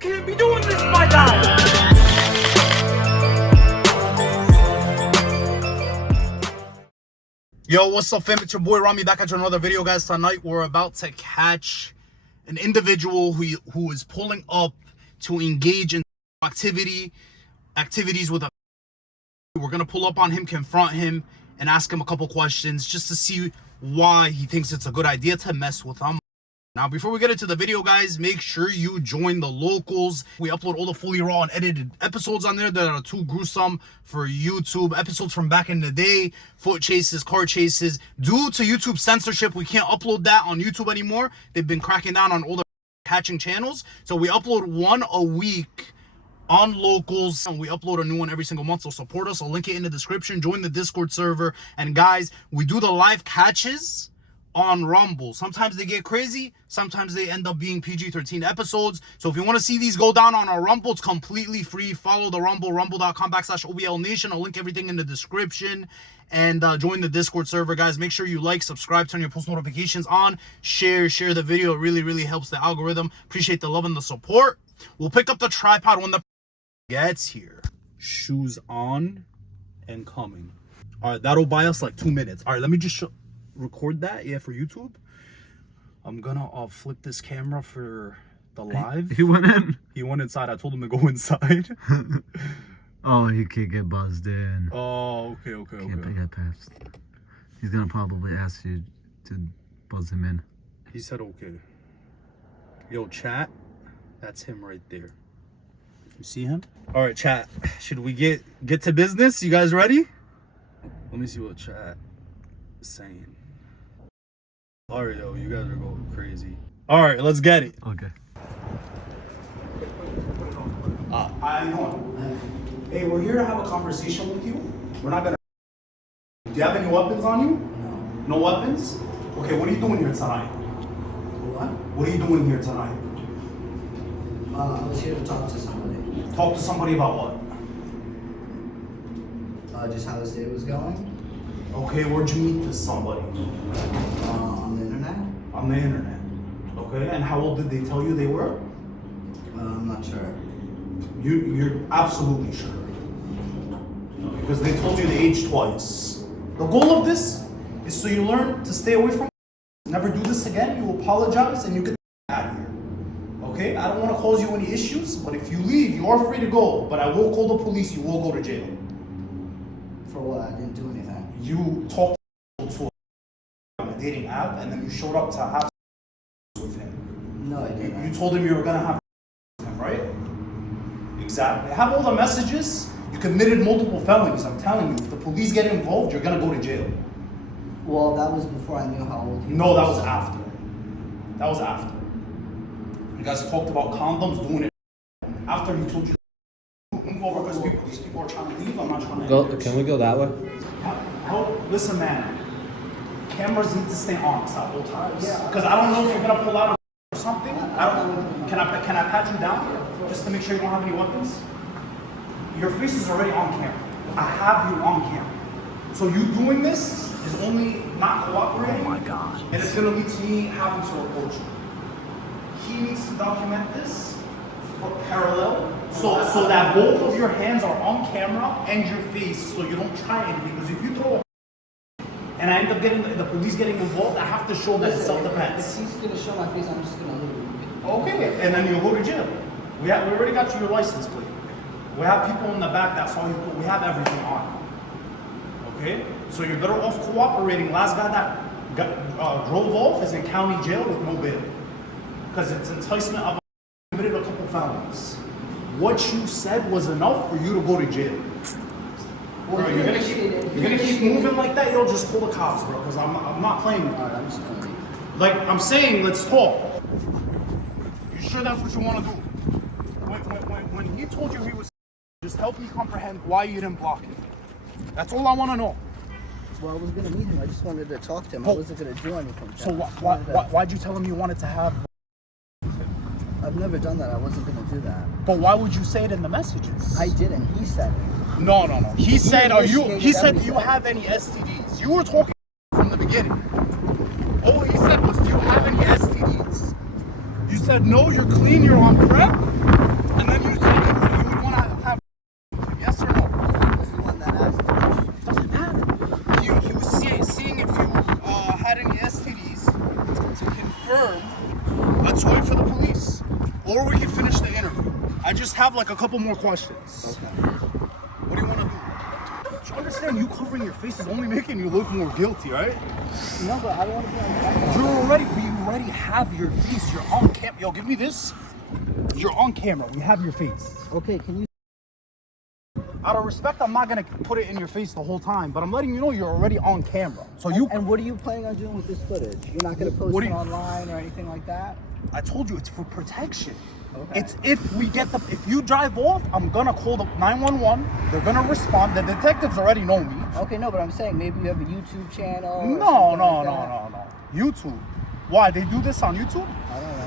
Can't be doing this, my guy. Yo, what's up, fam? It's your boy Rami back at another video, guys. Tonight we're about to catch an individual who is pulling up to engage in activities with a. We're gonna pull up on him, confront him, and ask him a couple questions just to see why he thinks it's a good idea to mess with him. Now, before we get into the video, guys, make sure you join the locals. We upload all the fully raw and edited episodes on there that are too gruesome for YouTube. Episodes from back in the day, foot chases, car chases. Due to YouTube censorship, we can't upload that on YouTube anymore. They've been cracking down on all the catching channels. So we upload one a week on locals, and we upload a new one every single month. So support us. I'll link it in the description. Join the Discord server. And guys, we do the live catches on Rumble. Sometimes they get crazy, sometimes they end up being PG-13 episodes. So if you want to see these go down on our Rumble, it's completely free. Follow the Rumble, rumble.com/OBL Nation. I'll link everything in the description. And join the Discord server, guys. Make sure you like, subscribe, turn your post notifications on, share the video. It really helps the algorithm. Appreciate the love and the support. We'll pick up the tripod when the gets here. Shoes on and coming. All right, that'll buy us like 2 minutes. All right, let me just record that, for YouTube. I'm gonna flip this camera for the live. He went in. He went inside. I told him to go inside. Oh, he can't get buzzed in. Oh, okay. Can't get past. He's gonna probably ask you to buzz him in. He said okay. Yo, chat, that's him right there. You see him? All right, chat, should we get to business? You guys ready? Let me see what chat is saying. All right, yo, you guys are going crazy. All right, let's get it. Okay. How you doing? Hey, we're here to have a conversation with you. We're not gonna. Do you have any weapons on you? No. No weapons? Okay, what are you doing here tonight? What? What are you doing here tonight? I was here to talk to somebody. Talk to somebody about what? Just how this day was going. Okay, where'd you meet this somebody? On the internet. On the internet. Okay, and how old did they tell you they were? I'm not sure. You're absolutely sure. Because they told you the age twice. The goal of this is so you learn to stay away from never do this again, you apologize, and you get out of here. Okay? I don't want to cause you any issues, but if you leave, you are free to go. But I will call the police, you will go to jail. For what? I didn't do anything. You talked to a dating app, and then you showed up to have with him. No, I didn't. You told him you were gonna have with him, right? Exactly. I have all the messages. You committed multiple felonies. I'm telling you, if the police get involved, you're gonna go to jail. Well, that was before I knew how old he was. No, that was after. That was after. You guys talked about condoms, doing it after he told you to move over because these people are trying to leave. I'm not trying to. Go. Can we go that way? Listen, man. Cameras need to stay on at all times. Yeah. Because I don't know if you're gonna pull out or something. Can I pat you down just to make sure you don't have any weapons? Your face is already on camera. I have you on camera. So you doing this is only not cooperating. Oh my God. And it's gonna lead to me having to report you. He needs to document this for parallel, so that both of your hands are on camera and your face, so you don't try anything. Because if you throw and I end up getting the police getting involved, I have to show that it's self-defense. If he's gonna show my face, I'm just gonna leave. Okay, and then you'll go to jail. We already got you your license plate. We have people in the back that saw you. We have everything on. Okay, so you're better off cooperating. Last guy that drove off is in county jail with no bail because it's enticement of committed a couple felonies. What you said was enough for you to go to jail. Well, Bro, you're gonna keep moving like that. You'll just call the cops, bro. Because I'm not playing with you. Alright, I'm just gonna leave. Like I'm saying, let's talk. You sure that's what you want to do? When he told you he was, just help me comprehend why you didn't block him. That's all I want to know. Well, I was gonna meet him. I just wanted to talk to him. I wasn't gonna do anything. So why'd you tell him you wanted to have? I've never done that. I wasn't gonna do that. But why would you say it in the messages? I didn't. He said it. No. He said, He said, do you everything. have any STDs? You were talking from the beginning. All he said was, do you have any STDs? You said no. You're clean. You're on prep. have like a couple more questions. Okay. What do you want to do? Don't you understand? You covering your face is only making you look more guilty, right? No, but I don't want to be on camera. We already have your face. You're on camera. Yo, give me this. You're on camera. We have your face. Okay, can you? Out of respect, I'm not gonna put it in your face the whole time, but I'm letting you know you're already on camera. So And what are you planning on doing with this footage? You're not gonna post it online or anything like that? I told you it's for protection. Okay. It's if you drive off, I'm gonna call the 911. They're gonna respond. The detectives already know me. Okay, no, but I'm saying maybe you have a YouTube channel. Or No. something like that. YouTube. Why they do this on YouTube? I don't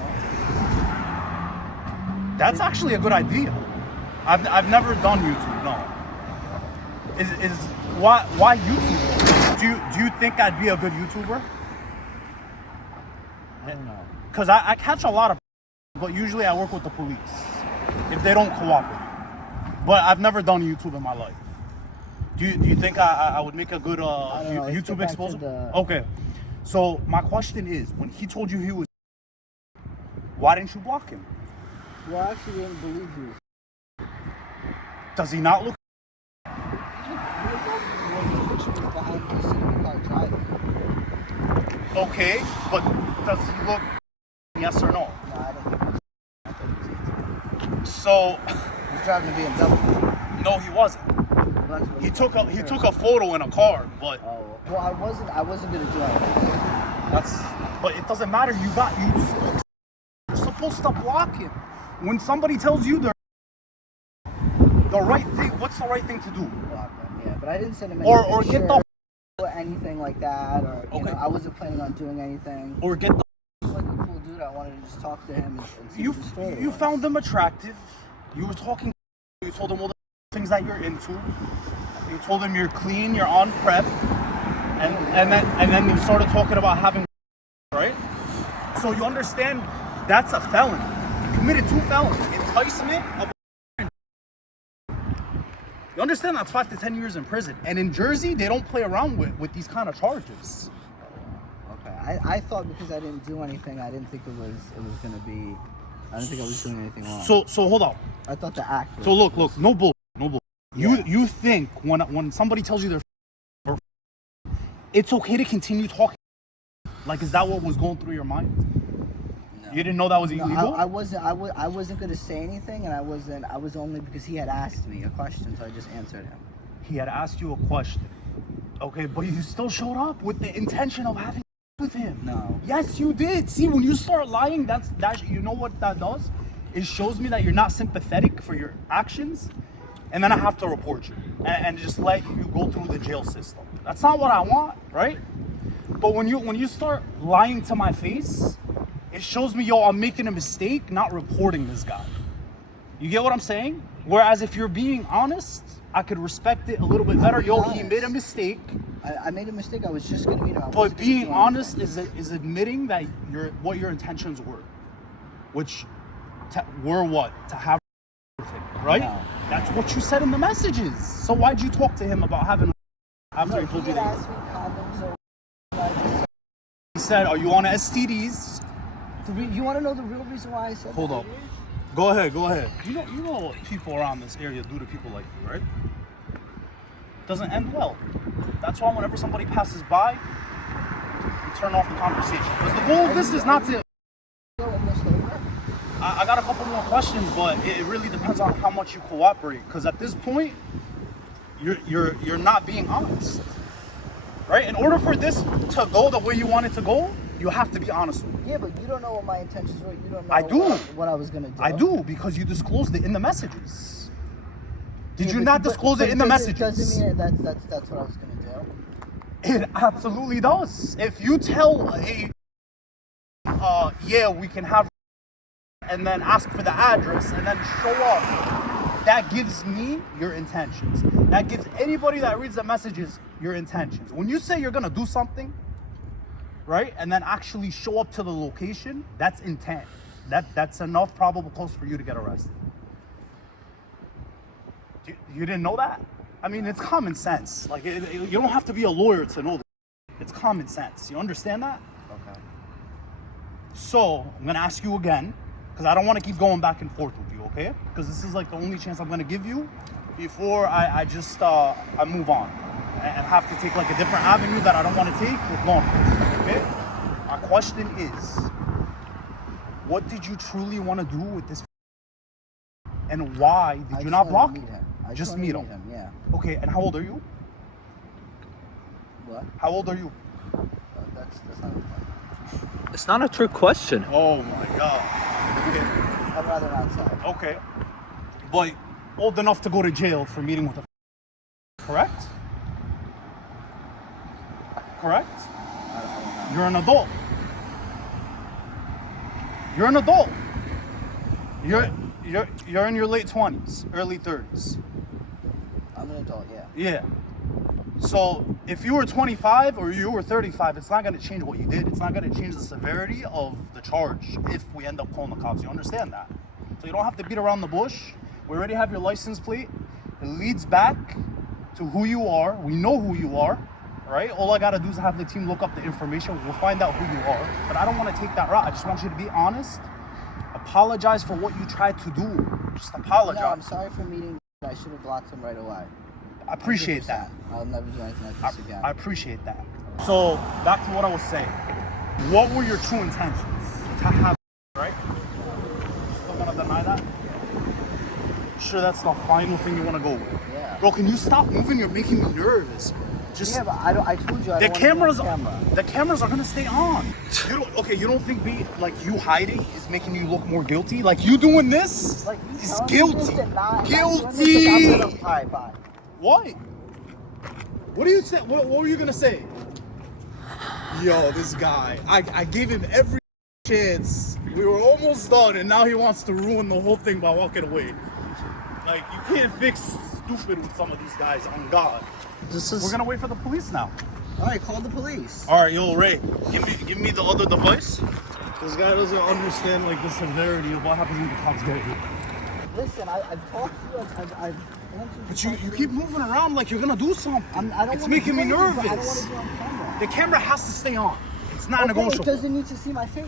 know. That's actually a good idea. I've never done YouTube. No. Is why YouTube? Do you think I'd be a good YouTuber? I don't know. Because I catch a lot of, but usually I work with the police if they don't cooperate. But I've never done YouTube in my life. Do you think I would make a good I don't know. Let's YouTube get back to exposure? Okay. So my question is, when he told you he was, why didn't you block him? Well, I actually didn't believe you. Does he not look? Okay, but does he look? Yes or no? No, I don't think I thought he was So, He's driving a BMW. no, he wasn't. Well, that's what He took a photo in a car, but Oh, well, I wasn't gonna do anything. but it doesn't matter. You're supposed to block him. When somebody tells you the right thing, what's the right thing to do? Block him, yeah, but I didn't send him any Or get picture the or anything like that, or you Okay. know, I wasn't planning on doing anything. or get the. He was like a cool dude. I wanted to just talk to him and see You what the story you was. found him attractive. You were talking. You told him all the things that you're into. You told him you're clean. You're on prep, and then you started talking about having, right? So you understand that's a felony. You committed 2 felonies: enticement of. You understand that's 5 to 10 years in prison. And in Jersey, they don't play around with these kind of charges. Okay, I thought because I didn't do anything, I didn't think it was gonna be. I didn't think I was doing anything wrong. So hold on. I thought the act. Was, So look, no bull. Yeah. You think when somebody tells you they're, it's okay to continue talking? Like, is that what was going through your mind? No. You didn't know that was No, illegal? I wasn't gonna say anything, and I was only because he had asked me a question, so I just answered him. He had asked you a question. Okay, but you still showed up with the intention of having with him. No. Yes, you did. See, when you start lying, that you know what that does? It shows me that you're not sympathetic for your actions, and then I have to report you and just let you go through the jail system. That's not what I want, right? But when you start lying to my face, it shows me, yo, I'm making a mistake, not reporting this guy. You get what I'm saying? Whereas if you're being honest, I could respect it a little bit better. Yo, he made a mistake. I made a mistake. I was just gonna meet him. I But wasn't gonna being do honest anything. is admitting that what your intentions were, which were what? To have with him, right? No. That's what you said in the messages. So why'd you talk to him about having after he told you He that? asked me condoms or. I just He said, "Are you on STDs?" said, you want to know the real reason why I said Hold that? up. Go ahead. You know what people around this area do to people like you, right? Doesn't end well. That's why whenever somebody passes by, you turn off the conversation. Because the goal of this is not to. Go almost over. I got a couple more questions, but it really depends on how much you cooperate. Because at this point, you're not being honest, right? In order for this to go the way you want it to go, you have to be honest with me. Yeah, but you don't know what my intentions were. You don't know I do. what I was gonna do. I do, because you disclosed it in the messages. Did Yeah, you but- not but- disclose but it in the doesn't- messages? Doesn't mean that's what I was gonna do. It absolutely does. If you tell yeah, we can have, and then ask for the address and then show up, that gives me your intentions. That gives anybody that reads the messages your intentions. When you say you're gonna do something, right, and then actually show up to the location, that's intent. That's enough probable cause for you to get arrested. You didn't know that? I mean, it's common sense. Like, you don't have to be a lawyer to know that. It's common sense. You understand that? Okay. So, I'm gonna ask you again. because I don't want to keep going back and forth with you, okay? Because this is like the only chance I'm gonna give you before I move on and have to take like a different avenue that I don't want to take with law enforcement, okay? My question is, what did you truly want to do with this, and why did you not block him? Just meet him. Yeah. Okay, and how old are you? What? How old are you? That's not a problem. It's not a trick question. Oh my god. Okay. I'd rather not say. Okay. But old enough to go to jail for meeting with a correct? Correct? I don't know. You're an adult. You're an adult. You're in your late 20s, early 30s. I'm an adult, yeah. Yeah. So if you were 25 or you were 35, it's not going to change what you did. It's not going to change the severity of the charge if we end up calling the cops. You understand that? So you don't have to beat around the bush. We already have your license plate. It leads back to who you are. We know who you are, right? All I got to do is have the team look up the information. We'll find out who you are. But I don't want to take that route. I just want you to be honest. Apologize for what you tried to do. Just apologize. No, I'm sorry for meeting. I should have blocked him right away. I appreciate that. I'll never do anything like this again. I appreciate that. So back to what I was saying. What were your true intentions? To have, right? You still want to deny that? Sure, that's the final thing you want to go with. Yeah. Bro, can you stop moving? You're making me nervous, bro. Just Yeah, but I told you I the don't cameras. want to be on camera. The cameras are gonna stay on. You don't think you hiding is making you look more guilty? Like you doing this Like, you is telling me guilty. this and not Guilty. doing this, like, I'm gonna- Alright, bye. What? What do you say? What were you gonna say? Yo, this guy. I gave him every chance. We were almost done, and now he wants to ruin the whole thing by walking away. Like, you can't fix stupid with some of these guys. On God. We're gonna wait for the police now. Alright, call the police. All right, yo, Ray, give me the other device. This guy doesn't understand like the severity of what happens when the cops get here. Listen, I've talked to you. I've answered. But you keep moving around like you're gonna do something. I don't It's wanna making do me anything, but I don't nervous. want to be on camera. The camera has to stay on. It's not Okay, negotiable. it doesn't need to see my face.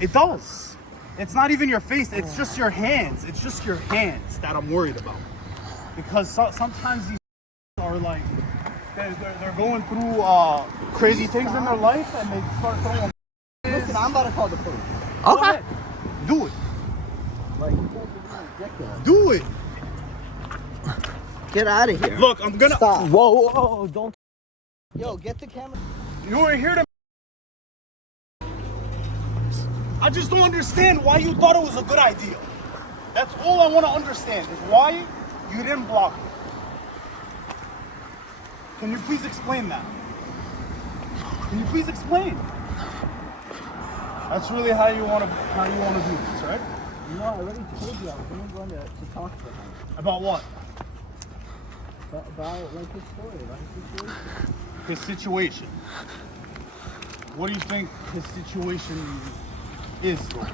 It does. It's not even your face. It's just your hands. It's just your hands that I'm worried about. Because sometimes these are like, they're going through crazy things in their life and they start throwing. Listen, I'm about to call the police. Go ahead. Do it. Like, you guys are being ridiculous. Do it. Get out of here. Look, I'm gonna. Stop. Whoa, don't. Yo, get the camera. You were here to. I just don't understand why you thought it was a good idea. That's all I want to understand is why you didn't block it. Can you please explain that? Can you please explain? That's really how you want to do this, right? No, I already told you I was going to talk to him. About what? About like his story, about his situation. His situation. What do you think his situation is, though?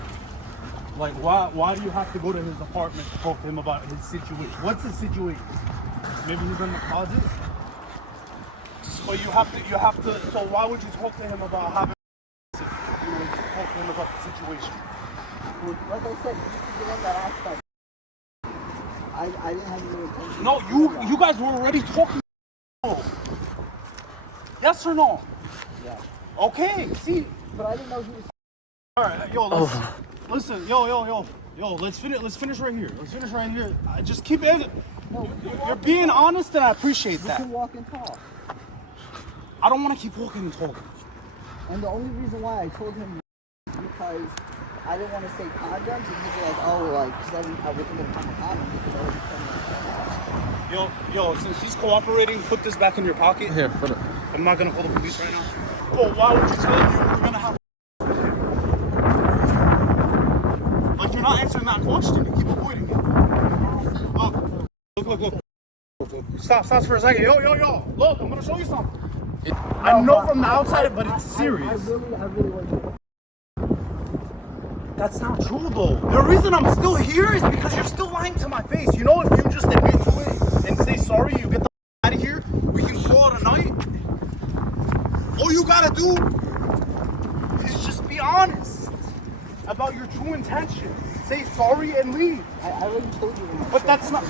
Like, why do you have to go to his apartment to talk to him about his situation? What's his situation? Maybe he's in the closet? But you have to, so why would you talk to him about having, talk to him about the situation? Like I said, this is the one that asked that. I didn't have any intention. No, you guys were already talking. Yes or no? Yeah. Okay, see. But I didn't know he was. All right, yo, listen, yo, let's finish right here. Let's finish right here. Just keep it. No, You're being honest, and I appreciate we that. can walk and talk. I don't want to keep walking and talking. And the only reason why I told him was because I didn't want to say condoms, and he'd be like, oh, like, because I wasn't going to come with condoms because I wasn't coming with Yo, since he's cooperating, put this back in your pocket. Here, put it. I'm not gonna call the police right now. Well, why would you tell me we're gonna have? Like, you're not answering that question. You keep avoiding it. Look. Stop for a second. Yo. Look, I'm gonna show you something. I know from the outside, but it's serious. I really want to. That's not true, though. The reason I'm still here is because you're still lying to my face. You know, if you just admit to it and say sorry, you get the out of here, we can call it a night. All you gotta do is just be honest. about your true intentions. Say sorry and leave. I already told you. But that's not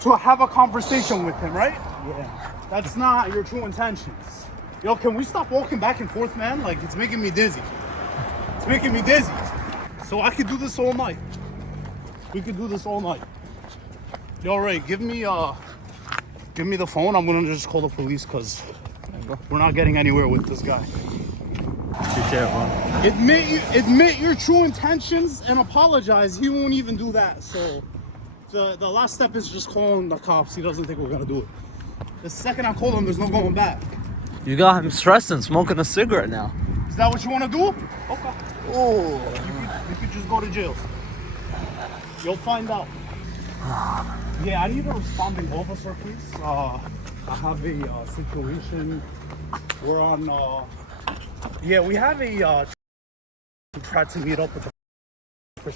to have a conversation with him, right? Yeah. That's not your true intentions. Yo, can we stop walking back and forth, man? Like, it's making me dizzy. It's making me dizzy. So I could do this all night. We could do this all night. Yo, Ray, give me the phone. I'm gonna just call the police because we're not getting anywhere with this guy. Be careful. Admit your true intentions and apologize. He won't even do that. So the last step is just calling the cops. He doesn't think we're gonna do it. The second I call him, there's no going back. You got him stressing, smoking a cigarette now. Is that what you want to do? Okay. Oh. You could just go to jail. You'll find out. Yeah, I need a responding officer, please. I have a situation. We're on. Yeah, we have a. Tried to meet up with the.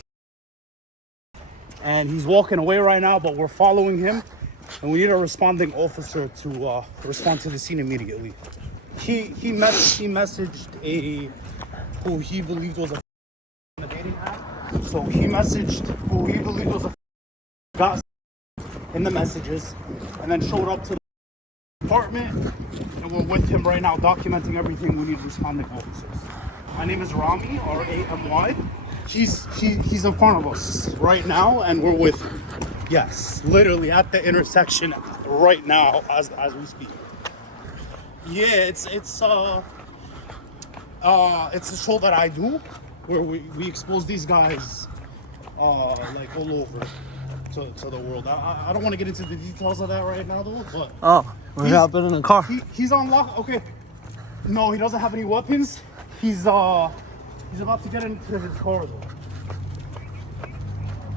And he's walking away right now, but we're following him, and we need a responding officer to respond to the scene immediately. He messaged a who he believed was a on the dating app. So he messaged who he believed was a got in the messages, and then showed up to the apartment, and we're with him right now documenting everything. We need responding officers. My name is Rami, R-A-M-Y. He's in front of us right now, and we're with him. Yes, literally at the intersection right now as we speak. Yeah, it's a show that I do where we expose these guys like all over to the world. I don't want to get into the details of that right now though, but Oh, what happened in the car? he's on lock. Okay, no, he doesn't have any weapons. He's about to get into his car though.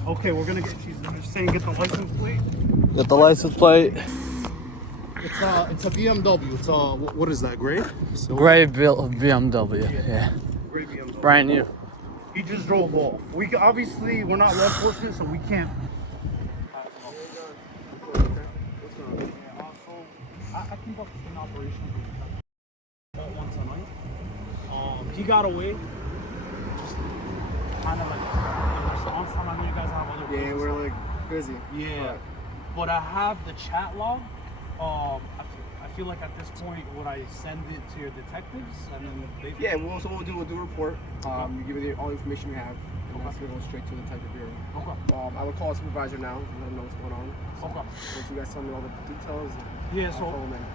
Okay, we're gonna get. She's saying get the license plate. Get the license plate. It's a BMW. It's what is that? Gray? So, Gray BMW. Yeah. Gray BMW. Brand new. He just drove off. We're not law enforcement, so we can't. I conduct an operation once a night. He got away. Just kind of like in response time. I know you guys have other. Yeah, we're like busy. Yeah, but I have the chat log. I feel like at this point, would I send it to your detectives and then they? Yeah, we'll do a report. You give me all the information you have, and that's gonna go straight to the detective bureau. Okay. I will call a supervisor now and let him know what's going on. Okay. Once you guys tell me all the details, Yeah. I'll follow them in.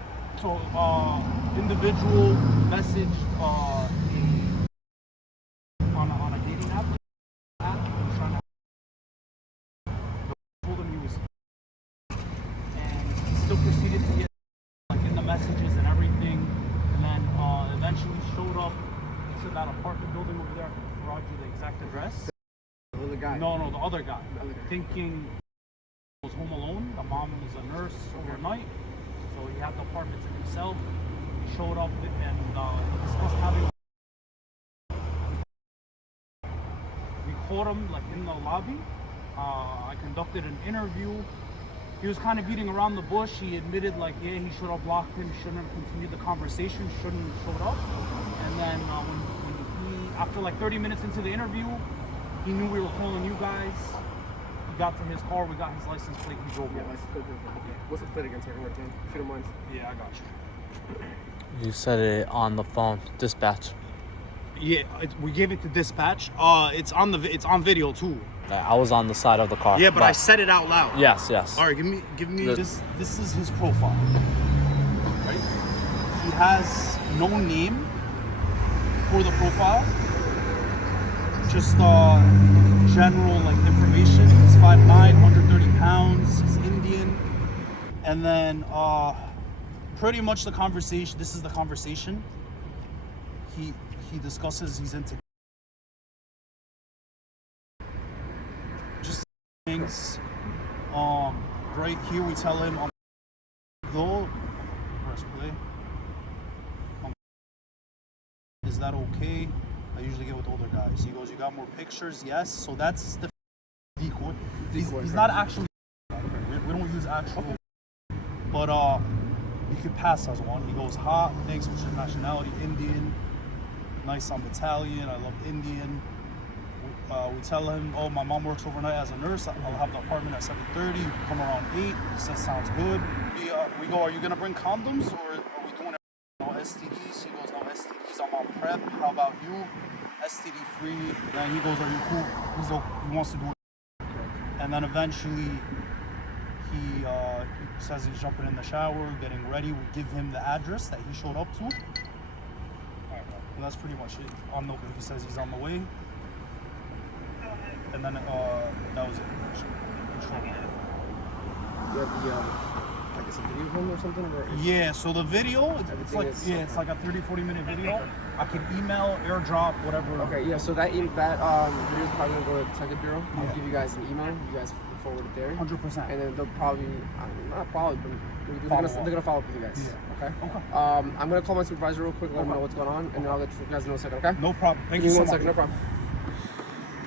So individual message on a dating app. Trying to told him he was, and he still proceeded to get like in the messages and everything, and then eventually showed up to that apartment building over there. I can provide you the exact address. The other guy. No, the other guy. The other guy. Thinking he was home alone. The mom was a nurse overnight, so he had the apartment to himself. He showed up and he discussed having. We caught him like in the lobby. I conducted an interview. He was kind of beating around the bush. He admitted like, yeah, he should have blocked him. Shouldn't have continued the conversation. Shouldn't have showed up. And then when he, after like 30 minutes into the interview, he knew we were calling you guys. He got to his car. We got his license plate. He drove Yeah, off. license plate. Okay. What's the plate again, sir? If you don't mind. Yeah, I got you. You said it on the phone. Dispatch. Yeah, we gave it to dispatch. It's on video too. I was on the side of the car. Yeah, but I said it out loud. Yes. All right, give me The- this. This is his profile. Right? He has no name for the profile. Just general like information. He's 5'9", 130 pounds. He's Indian, and then pretty much the conversation. This is the conversation. He discusses he's into just things. Right here we tell him go press play. Is that okay? I usually get with older guys. He goes, you got more pictures? Yes. So that's the decoy. He's not actually. We don't use actual. But you could pass as one. He goes hot. Thanks. What's your nationality? Indian. Nice. I'm Italian. I love Indian. We tell him, oh, my mom works overnight as a nurse. I'll have the apartment at 7:30. You can come around 8. He says, sounds good. We go, are you gonna bring condoms or are we doing no STDs? He goes, no STDs. I'm on PrEP. How about you? STD free. Then he goes, are you cool? He wants to do it. And then eventually he says he's jumping in the shower, getting ready. We give him the address that he showed up to. And that's pretty much it. He says he's on the way. And then that was it. You have the, I guess a video of him or something? Or yeah, so the video, it's like, is, it's like a 30-40 minute video. I can email, airdrop, whatever. Okay, yeah, so that video is probably going to go to the Detective Bureau. I'll Yeah. give you guys an email. You guys can forward it there. 100%. And then they'll probably, not probably, but they're going to follow up with you guys. Yeah. Okay? Okay. I'm going to call my supervisor real quick, let him know what's going on, and then I'll let you guys know in a second, okay? No problem. Thank Give you me so one much. second, no problem.